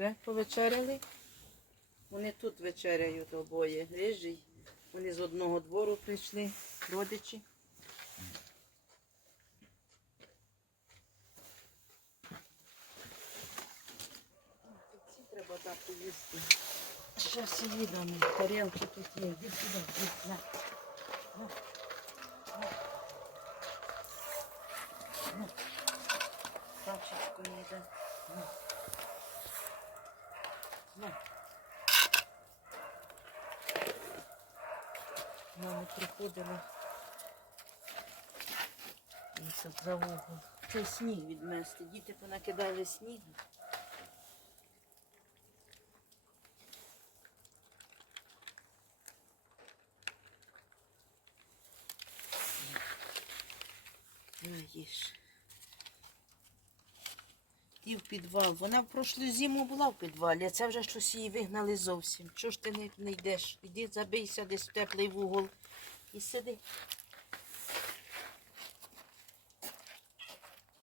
вже повечеряли. Вони тут вечеряють обоє. Рижий. Вони з одного двору прийшли, родичі. Ці треба дати їсти. Зараз її дамо. Тарілки тут є. Іди сюди, на. На. На. Пачечку їде. На. Мама приходила. І щоб за вугол. Це сніг відмести. Діти понакидали снігу. На, їж. Ти в підвал. Вона в прошлу зиму була в підвалі, а це вже щось її вигнали зовсім. Чого ж ти не, не йдеш? Іди забийся десь в теплий вугол і сиди.